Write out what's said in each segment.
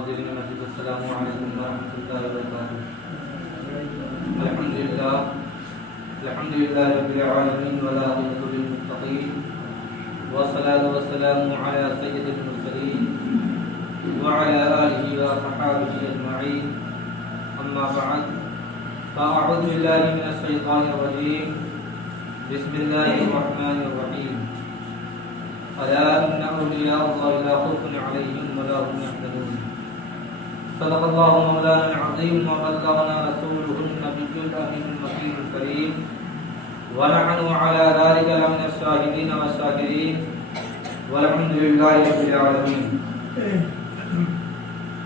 حاضرین مسجد السلام علیکم ورحمۃ اللہ وبرکاتہ۔ الحمد للہ رب العالمین والعاقبۃ للمتقین والصلاة والسلام علی سید المرسلین وعلی آلہ وصحبہ اجمعین، اما بعد فاعوذ باللہ من الشیطان الرجیم، بسم اللہ الرحمن الرحیم۔ ألا إن أولياء الله لا خوف عليهم ولا هم يحزنون۔ صدق الله مولانا العظيم وبلغنا رسوله النبي الأمين المكين الكريم، ونحن على ذلك لمن الشاهدين والشاكرين، والحمد لله رب العالمين۔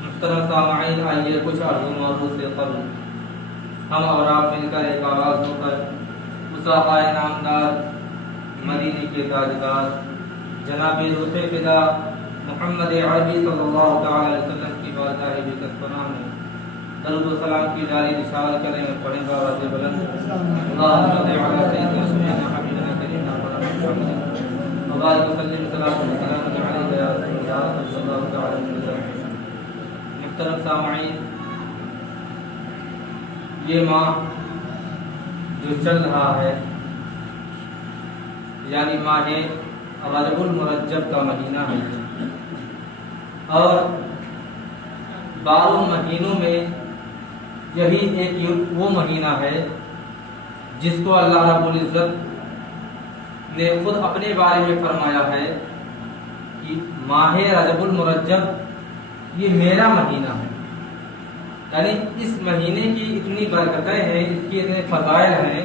محترم سامعین، آئیے کچھ عرض و معروض سے قبل ہم اور آپ مل کر ایک آواز ہو کر مساقۂ نامدار مدینے کے تاجدار جناب روح فدا محمد عربی صلی اللہ تعالی علیہ وسلم کی بارگاہ بکسبنا میں درود و سلام کی جاری نثار کریں اور پڑھیں گا آواز بلند، اللہم صل علی سیدنا سیدنا حبیبنا کریمنا محمد وبارک وسلم صلاۃ و سلام علیک یا رسول اللہ صلی اللہ تعالی علیہ وسلم۔ محترم سامعین، یہ ماہ جو چل رہا ہے یعنی ماہ رجب المرجب کا مہینہ ہے، اور 12 مہینوں میں یہی ایک وہ مہینہ ہے جس کو اللہ رب العزت نے خود اپنے بارے میں فرمایا ہے کہ ماہ رجب المرجب یہ میرا مہینہ ہے۔ یعنی اس مہینے کی اتنی برکتیں ہیں، اس کی اتنے فضائل ہیں۔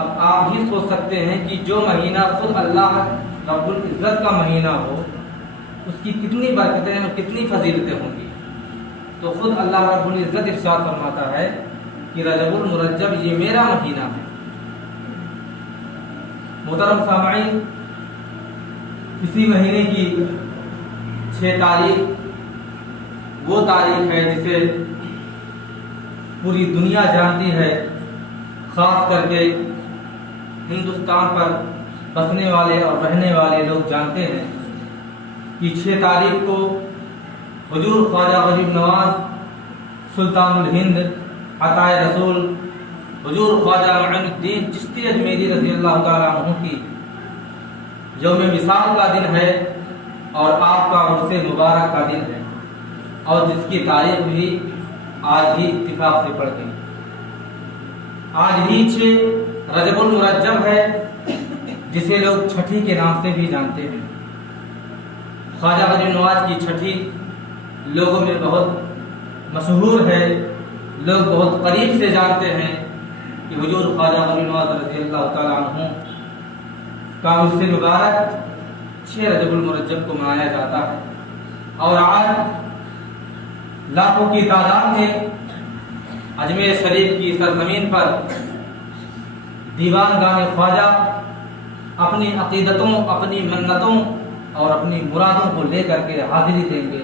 اب آپ بھی سوچ سکتے ہیں کہ جو مہینہ خود اللہ رب العزت کا مہینہ ہو اس کی کتنی برکتیں اور کتنی فضیلتیں ہوں گی۔ تو خود اللہ رب العزت ارشاد فرماتا ہے کہ رجب المرجب یہ میرا مہینہ ہے۔ محترم سامعین، اسی مہینے کی 6 تاریخ وہ تاریخ ہے جسے پوری دنیا جانتی ہے، خاص کر کے ہندوستان پر بسنے والے اور رہنے والے لوگ جانتے ہیں کہ 6 تاریخ کو حضور خواجہ غریب نواز سلطان الہند عطائے رسول حضور خواجہ معین الدین چشتی اجمیری رضی اللہ تعالیٰ عنہ کی یوم وصال کا دن ہے، اور آپ کا عرس مبارک کا دن ہے، اور جس کی تاریخ بھی آج ہی اتفاق سے پڑ گئی۔ آج ہی 6 رجب المرجب ہے، جسے لوگ چھٹی کے نام سے بھی جانتے ہیں۔ خواجہ غریب نواز کی چھٹی لوگوں میں بہت مشہور ہے، لوگ بہت قریب سے جانتے ہیں کہ حضور خواجہ غریب نواز رضی اللہ تعالیٰ عنہ کا عرس مبارک 6 رجب المرجب کو منایا جاتا ہے، اور آج لاکھوں کی تعداد میں اجمیر شریف کی سرزمین پر دیوان گانے خواجہ اپنی عقیدتوں، اپنی منتوں اور اپنی مرادوں کو لے کر کے حاضری دیں گے۔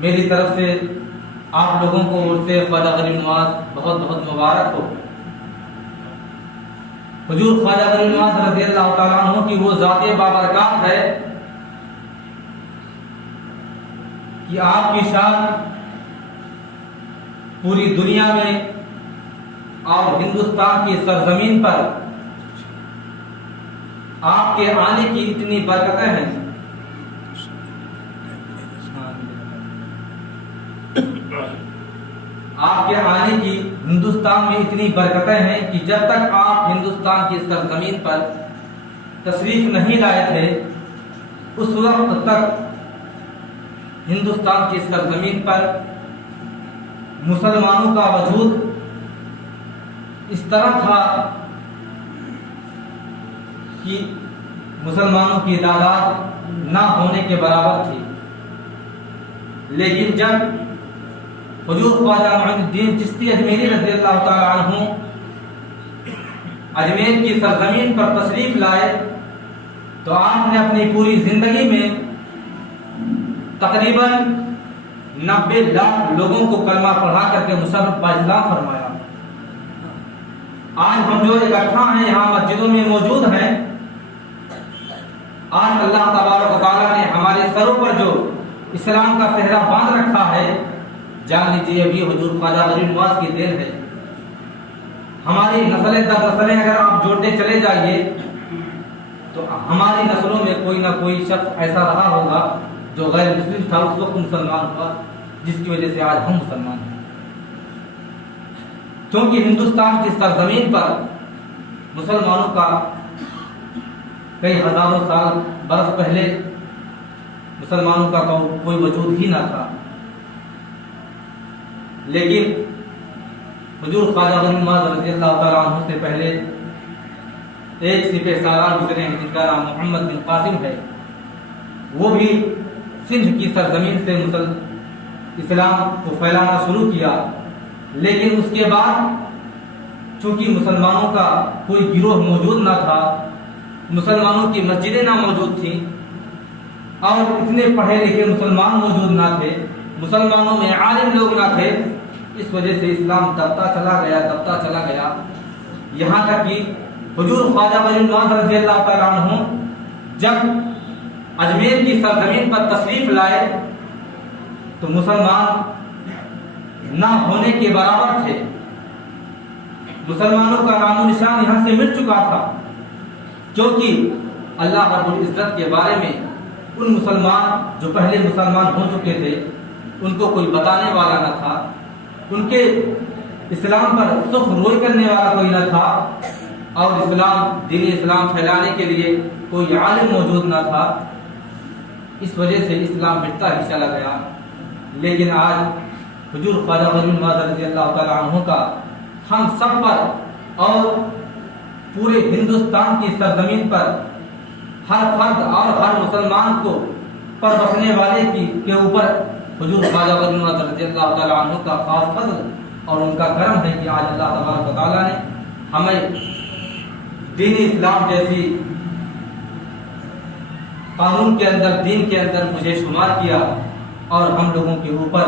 میری طرف سے آپ لوگوں کو عرس خواجہ غریب نواز بہت بہت مبارک ہو۔ حضور خواجہ غریب نواز رضی اللہ تعالیٰ عنہ کی وہ ذات بابرکات ہے کہ آپ کی شان پوری دنیا میں اور ہندوستان کی سرزمین پر آپ کے آنے کی اتنی برکتیں ہیں۔ آپ کے آنے کی ہندوستان میں اتنی برکتیں ہیں کہ جب تک آپ ہندوستان کی سرزمین پر تشریف نہیں لائے تھے اس وقت تک ہندوستان کی سرزمین پر مسلمانوں کا وجود اس طرح تھا کہ مسلمانوں کی تعداد نہ ہونے کے برابر تھی، لیکن جب حضور خواجہ معین الدین چشتی اجمیری رضی اللہ تعالیٰ عنہ اجمیر کی سرزمین پر تشریف لائے تو آپ نے اپنی پوری زندگی میں تقریباً 90 لاکھ لوگوں کو کلمہ پڑھا کر کے مسلمان بااسلام فرمایا۔ آج ہم جو اکٹھا ہیں یہاں مسجدوں میں موجود ہیں، آج اللہ تبارک و تعالیٰ نے ہمارے سروں پر جو اسلام کا صحرا باندھ رکھا ہے، جان لیجیے ابھی حضور خواجہ غریب نواز کی دین ہے۔ ہماری نسلیں در نسلیں اگر آپ جوڑتے چلے جائیے تو ہماری نسلوں میں کوئی نہ کوئی شخص ایسا رہا ہوگا جو غیر مسلم تھا، اس وقت مسلمان ہوا، جس کی وجہ سے آج ہم مسلمان ہیں۔ کیونکہ ہندوستان کی سرزمین پر مسلمانوں کا کئی ہزاروں سال برس پہلے مسلمانوں کا کوئی وجود ہی نہ تھا، لیکن حضور خواجہ غریب نواز رضی اللہ تعالیٰ عنہ سے پہلے ایک سپہ سالار گزرے ہیں جن کا نام محمد بن قاسم ہے۔ وہ بھی سندھ کی سرزمین سے اسلام کو پھیلانا شروع کیا، لیکن اس کے بعد چونکہ مسلمانوں کا کوئی گروہ موجود نہ تھا، مسلمانوں کی مسجدیں نہ موجود تھیں اور اتنے پڑھے لکھے مسلمان موجود نہ تھے، مسلمانوں میں عالم لوگ نہ تھے، اس وجہ سے اسلام دبتا چلا گیا یہاں تک کہ حضور خواجہ غریب نواز رضی اللہ تعالیٰ عنہ جب اجمیر کی سرزمین پر تشریف لائے تو مسلمان نہ ہونے کے برابر تھے، مسلمانوں کا نام و نشان یہاں سے مٹ چکا تھا، کیونکہ اللہ رب العزت کے بارے میں ان مسلمان جو پہلے مسلمان ہو چکے تھے ان کو کوئی بتانے والا نہ تھا، ان کے اسلام پر سخ روئی کرنے والا کوئی نہ تھا، اور دین اسلام پھیلانے کے لیے کوئی عالم موجود نہ تھا، اس وجہ سے اسلام مٹتا ہی چلا گیا۔ لیکن آج حضور خواجہ غریب نواز رضی اللہ تعالیٰ عنہ کا ہم سب پر اور پورے ہندوستان کی سرزمین پر ہر فرد اور ہر مسلمان کو پر بسنے والے کے اوپر حضور خواجہ غریب نواز رضی اللہ تعالیٰ عنہ کا خاص فضل اور ان کا کرم ہے کہ آج اللہ تبارک و تعالیٰ نے ہمیں دین اسلام جیسی قانون کے اندر، دین کے اندر مجھے شمار کیا، اور ہم لوگوں کے اوپر،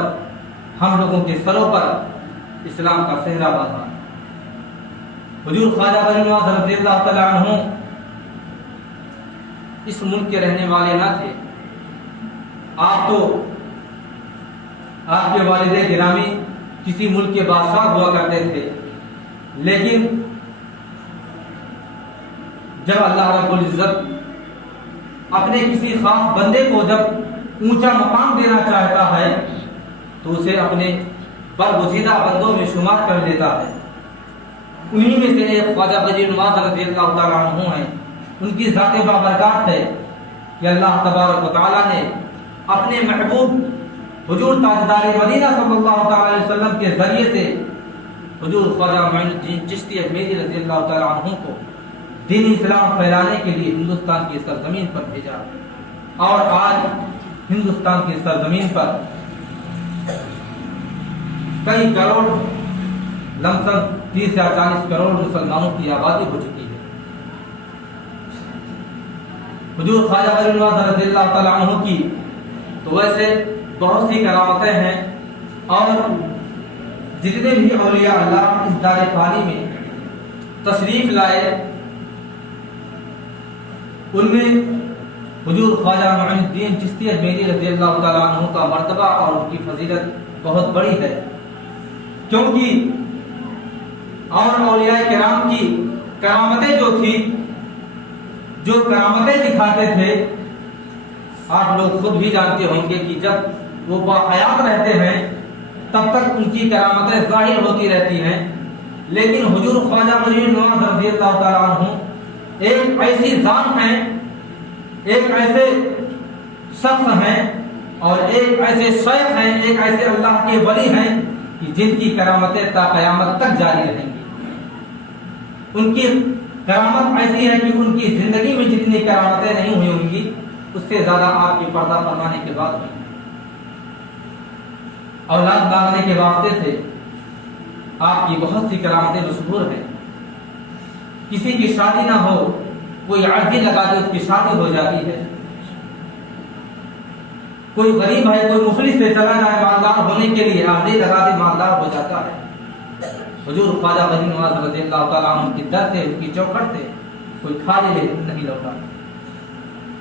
ہم لوگوں کے سروں پر اسلام کا صحرا باندھا۔ حضور خواجہ غریب نواز رضی اللہ تعالیٰ عنہ اس ملک کے رہنے والے نہ تھے، آپ کے والد گرامی کسی ملک کے بادشاہ ہوا کرتے تھے، لیکن جب اللہ رب العزت اپنے کسی خاص بندے کو جب اونچا مقام دینا چاہتا ہے تو اسے اپنے برگزیدہ بندوں میں شمار کر لیتا ہے۔ انہی میں سے ایک خواجہ غریب نواز رضی اللہ تعالیٰ عنہ ہیں۔ ان کی ذات بابرکات ہے کہ اللہ تبارک و تعالیٰ نے اپنے محبوب حضور تاجدار مدینہ صلی اللہ تعالی علیہ وسلم کے ذریعے سے حضور خواجہ معین الدین چشتی اجمیری رضی اللہ تعالیٰ عنہ کو دین اسلام پھیلانے کے لیے ہندوستان کی سرزمین پر بھیجا، اور آج ہندوستان کی سرزمین پر کئی کروڑ، لم سم 30 یا 40 کروڑ مسلمانوں کی آبادی ہو چکی ہے۔ حضور خواجہ غریب نواز رضی اللہ تعالیٰ عنہ کی تو ویسے بہت سی کرامتیں ہیں، اور جتنے بھی اولیاء اللہ اس دار فانی میں تشریف لائے ان میں حضور خواجہ معین الدین چشتی اجمیری رضی اللہ تعالیٰ عنہ کا مرتبہ اور ان کی فضیلت بہت بڑی ہے، کیونکہ اور اولیاء کرام کی کرامتیں جو تھی، جو کرامتیں دکھاتے تھے، آپ لوگ خود بھی جانتے ہوں گے کہ جب وہ باحیات رہتے ہیں تب تک ان کی کرامتیں ظاہر ہوتی رہتی ہیں، لیکن حضور خواجہ غریب نواز رضی اللہ تعالیٰ عنہ ایک ایسی ذات ہیں، ایک ایسے شخص ہیں، اور ایک ایسے شیخ ہیں، ایک ایسے اللہ کے ولی ہیں کہ جن کی کرامتیں تا قیامت تک جاری رہیں گی۔ ان کی کرامت ایسی ہے کہ ان کی زندگی میں جتنی کرامتیں نہیں ہوئی ہوں گی اس سے زیادہ آپ کی پردہ فرمانے کے بعد ہوئی۔ اولاد مانگنے کے واسطے سے آپ کی بہت سی کرامتیں مشہور ہیں۔ کسی کی شادی نہ ہو، کوئی عرضی لگا دے اس کی شادی ہو جاتی ہے۔ کوئی غریب ہے، کوئی مفلس سے چلا جائے مالدار ہونے کے لیے، عرضی لگا دے مالدار ہو جاتا ہے۔ حضور خواجہ غریب نواز رضی اللہ تعالیٰ عنہ کی در سے، ان کی چوکھٹ سے کوئی خالی نہیں لوٹا۔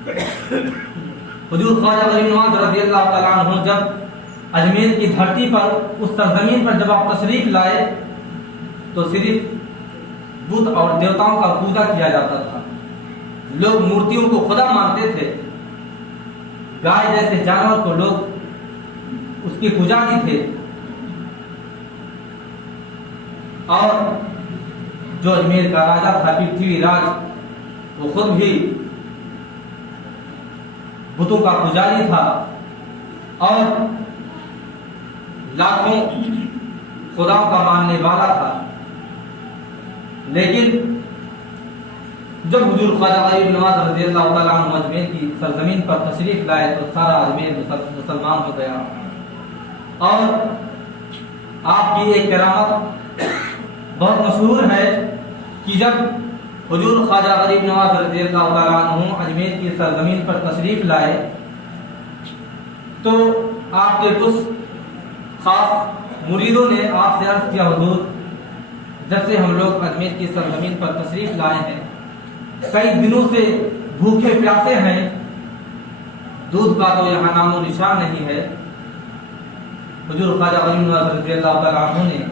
حضور خواجہ غریب نواز رضی اللہ تعالیٰ عنہ جب اجمیر کی دھرتی پر اس سرزمین پر جب آپ تشریف لائے تو صرف بت اور دیوتاؤں کا پوجا کیا جاتا تھا. لوگ مورتیوں کو خدا مانتے تھے. گائے جیسے جانور کو لوگ اس کی پجاری تھے. اور جو اجمیر کا راجا تھا پرتھوی راج وہ خود بھی بتوں کا پجاری تھا اور لاکھوں خداؤں کا ماننے والا تھا. لیکن جب حضور خواجہ غریب نواز رضی اللہ تعالیٰ عنہ اجمیر کی سرزمین پر تشریف لائے تو سارا اجمیر مسلمان ہو گیا. اور آپ کی ایک کرامت بہت مشہور ہے کہ جب حضور خواجہ غریب نواز رضی اللہ تعالیٰ عنہ اجمیر کی سرزمین پر تشریف لائے تو آپ کے کچھ خاص مریدوں نے آپ سے عرض کیا حضور جب سے ہم لوگ اجمیر کی سرزمین پر تشریف لائے ہیں کئی دنوں سے بھوکے پیاسے ہیں, دودھ کا تو یہاں نام و نشان نہیں ہے. حضور خواجہ غریب نواز رضی اللہ تعالیٰ عنہ نے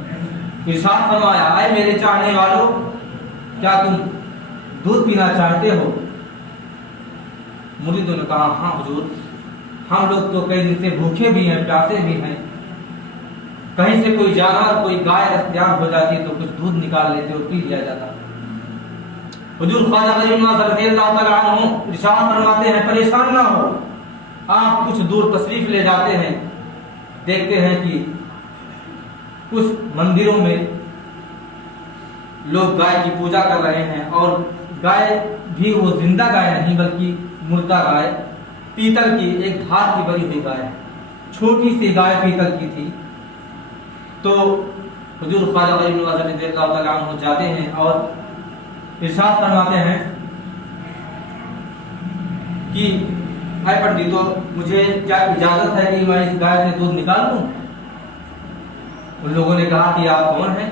ارشاد فرمایا اے میرے چاہنے والوں کیا تم دودھ پینا چاہتے ہو؟ مریدوں نے کہا ہاں حضور ہم لوگ تو کئی دن سے بھوکے بھی ہیں پیاسے بھی ہیں, کہیں سے کوئی جانور کوئی گائے دستیاب ہو جاتی تو کچھ دودھ نکال لیتے اور پی لیا جاتا. حضور خواجہ غریب نواز رضی اللہ تعالیٰ عنہ ارشاد فرماتے ہیں پریشان نہ ہو, آپ کچھ دور تشریف لے جاتے ہیں دیکھتے ہیں کہ کچھ مندروں میں لوگ گائے کی پوجا کر رہے ہیں اور گائے بھی وہ زندہ گائے نہیں بلکہ مردہ گائے پیتل کی ایک دھات کی بنی ہوئی گائے, چھوٹی سی گائے پیتل کی تھی. تو حضور خواجہ غریب نواز رضی اللہ تعالیٰ عنہ جاتے ہیں اور ارشاد فرماتے ہیں کہ اے پنڈتو مجھے کیا اجازت ہے کہ میں اس گائے سے دودھ نکال دوں؟ ان لوگوں نے کہا کہ آپ کون ہیں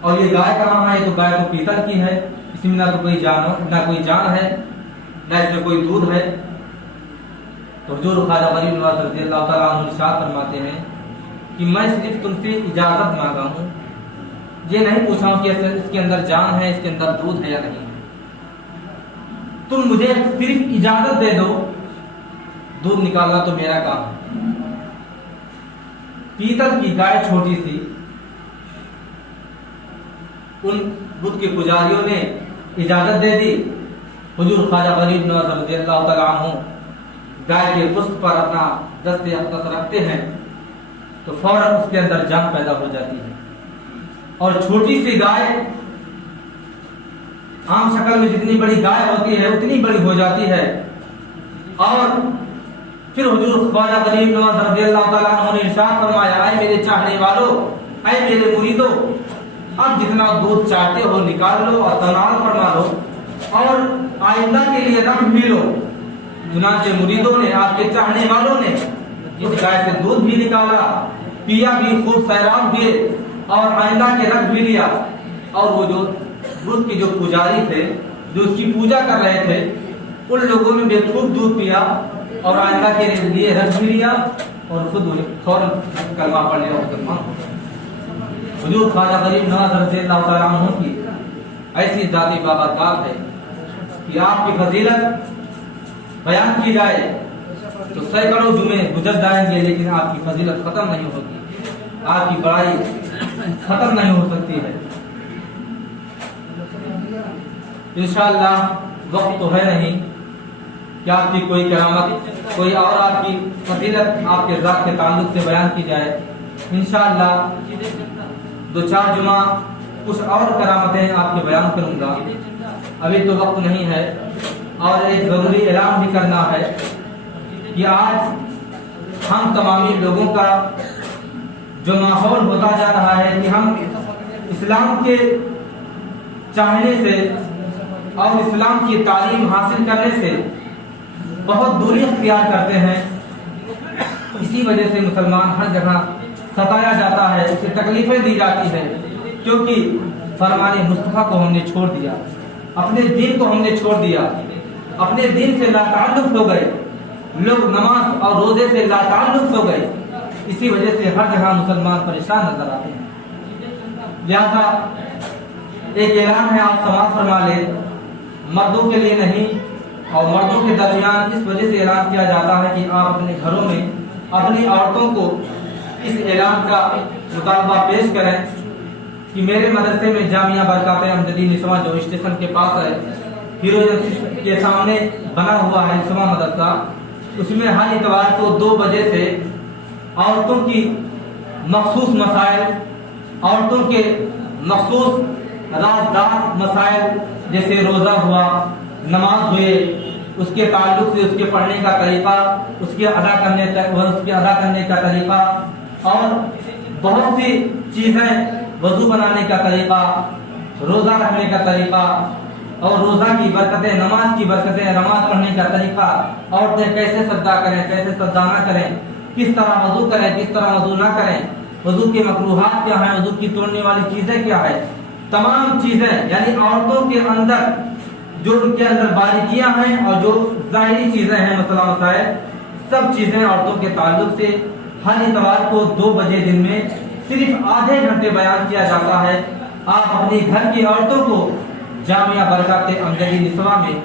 اور یہ گائے کہاں ہے؟ تو گائے تو پیتل کی ہے, اس میں نہ تو کوئی جانور نہ کوئی جان ہے نہ اس میں کوئی دودھ ہے. تو حضور خواجہ غریب نواز رضی اللہ تعالیٰ عنہ ارشاد فرماتے ہیں کہ میں صرف تم سے اجازت مانگا ہوں, یہ نہیں پوچھا ہوں کہ اس کے اندر جان ہے اس کے اندر دودھ ہے یا نہیں. تم مجھے صرف اجازت دے دو, دودھ نکالنا تو میرا کام ہے. پیتل کی گائے چھوٹی سی, ان بت کے پجاریوں نے اجازت دے دی. حضور خواجہ غریب نواز رضی اللہ تعالیٰ عنہ گائے کے پشت پر اپنا دست اقدس رکھتے ہیں تو فوراً اس کے اندر جان پیدا ہو جاتی ہے اور چھوٹی سی گائے عام شکل میں جتنی بڑی گائے ہوتی ہے اتنی بڑی ہو جاتی ہے. اور پھر حضور خواجہ غریب نواز رضی اللہ تعالیٰ عنہ نے ارشاد فرمایا اے میرے چاہنے والوں اے میرے مریدوں اب جتنا دودھ چاہتے ہو نکال لو اور تنال فرما لو اور آئندہ کے لیے رکھ بھی لو. چنانچہ مریدوں نے آپ کے چاہنے والوں نے اس گائے سے دودھ بھی نکالا, پیا بھی, خوب سیراب دیے اور آئندہ کے رکھ بھی لیا. اور وہ جو دودھ کے جو پجاری تھے جو اس کی پوجا کر رہے تھے ان لوگوں نے بھی خوب دودھ پیا اور آئندہ کے لیے رکھ بھی لیا اور خود فوراً کلمہ پڑھ لیا مسلمان ہو گئے. حضور خواجہ غریب نواز رضی اللہ تعالیٰ عنہ کی ایسی ذاتی بابرکات ہے کہ آپ کی فضیلت بیان کی جائے تو سینکڑوں جمعے گزر جائیں گے لیکن آپ کی فضیلت ختم نہیں ہوگی, آپ کی بڑائی ختم نہیں ہو سکتی ہے. انشاءاللہ وقت تو ہے نہیں کہ آپ کی کوئی کرامت کوئی اور آپ کی فضیلت آپ کے ذات کے تعلق سے بیان کی جائے. انشاءاللہ 2-4 جمعہ کچھ اور کرامتیں آپ کے بیان کروں گا, ابھی تو وقت نہیں ہے. اور ایک ضروری اعلان بھی کرنا ہے کہ آج ہم تمامی لوگوں کا جو ماحول ہوتا جا رہا ہے کہ ہم اسلام کے چاہنے سے اور اسلام کی تعلیم حاصل کرنے سے بہت دوری اختیار کرتے ہیں. اسی وجہ سے مسلمان ہر جگہ ستایا جاتا ہے, اسے تکلیفیں دی جاتی ہے کیونکہ فرمان مصطفیٰ کو ہم نے چھوڑ دیا, اپنے دین کو ہم نے چھوڑ دیا. اپنے دین سے لا تعلق ہو گئے، لوگ نماز اور روزے سے لا تعلق ہو گئے، اسی وجہ سے ہر جگہ مسلمان پریشان نظر آتے ہیں۔ لہذا ایک اعلان ہے، آپ سماعت فرما لیں، مردوں کے لیے نہیں اور مردوں کے درمیان اس وجہ سے اعلان کیا جاتا ہے کہ آپ اپنے گھروں میں اپنی عورتوں کو اس اعلان کا مطالبہ پیش کریں کہ میرے مدرسے میں جامعہ برکات امجدی نسواں جو اسٹیشن کے پاس ہے، ہیرو کے سامنے بنا ہوا ہے نسواں مدرسہ، اس میں ہر اتوار کو 2 بجے سے عورتوں کی مخصوص مسائل، عورتوں کے مخصوص رازدار مسائل جیسے روزہ ہوا، نماز ہوئے، اس کے تعلق سے اس کے پڑھنے کا طریقہ، اس کے ادا کرنے کا طریقہ اور بہت سی چیزیں، وضو بنانے کا طریقہ، روزہ رکھنے کا طریقہ اور روزہ کی برکتیں، نماز کی برکتیں، نماز پڑھنے کا طریقہ، عورتیں کیسے سجدہ کریں، کیسے سجدہ نہ کریں، کس طرح وضو کریں، کس طرح وضو نہ کریں، وضو کے مکروہات کیا ہیں، وضو کی توڑنے والی چیزیں کیا ہے، تمام چیزیں، یعنی عورتوں کے اندر جو ان کے اندر باریکیاں ہیں اور جو ظاہری چیزیں ہیں، مسئلہ مسائل، سب چیزیں عورتوں کے تعلق سے ہر اتوار کو 2 بجے دن میں صرف آدھے گھنٹے بیان کیا جاتا ہے۔ آپ اپنی گھر کی عورتوں کو جامعہ برکات امجدی نسواں میں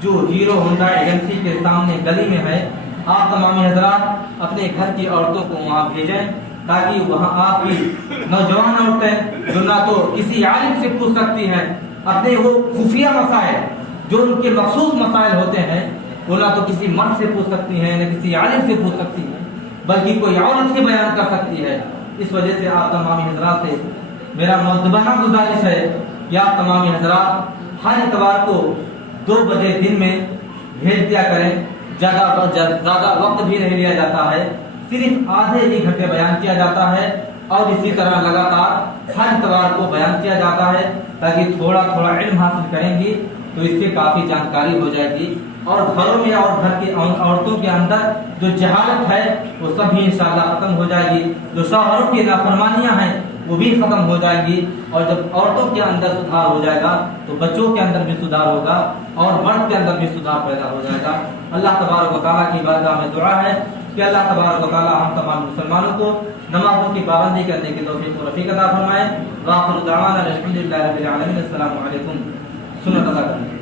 جو ہیرو ہونڈا ایجنسی کے سامنے گلی میں ہے، آپ تمام حضرات اپنے گھر کی عورتوں کو وہاں بھیجیں تاکہ وہاں آپ کی نوجوان عورتیں جو نہ تو کسی عالم سے پوچھ سکتی ہیں اپنے وہ خفیہ مسائل جو ان کے مخصوص مسائل ہوتے ہیں، وہ نہ تو کسی مرد سے پوچھ سکتی ہیں، نہ کسی عالم سے پوچھ سکتی ہیں، بلکہ کوئی عورت ہی بیان کر سکتی ہے۔ اس وجہ سے آپ تمام حضرات سے میرا مؤدبانہ گزارش ہے کہ آپ تمام حضرات ہر اتوار کو 2 بجے دن میں بھیج دیا کریں، زیادہ وقت بھی نہیں لیا جاتا ہے، صرف آدھے ہی گھنٹے بیان کیا جاتا ہے اور اسی طرح لگاتار ہر اتوار کو بیان کیا جاتا ہے تاکہ تھوڑا تھوڑا علم حاصل کریں گی تو اس سے کافی جانکاری ہو جائے گی اور گھروں میں اور گھر کی عورتوں کے اندر جو جہالت ہے وہ سب بھی انشاءاللہ ختم ہو جائے گی، جو شوہروں کی نافرمانیاں ہیں وہ بھی ختم ہو جائیں گی، اور جب عورتوں کے اندر سدھار ہو جائے گا تو بچوں کے اندر بھی سدھار ہوگا اور مرد کے اندر بھی سدھار پیدا ہو جائے گا۔ اللہ تبارک و تعالیٰ کی بارگاہ میں دعا ہے کہ اللہ تبارک و تعالیٰ ہم تمام مسلمانوں کو نمازوں کی پابندی کرنے کی توفیق و رفیق عطا فرمائے۔ وآخر دعوانا الحمدللہ رب العالمین۔ السلام علیکم۔ سنت ادا کریں۔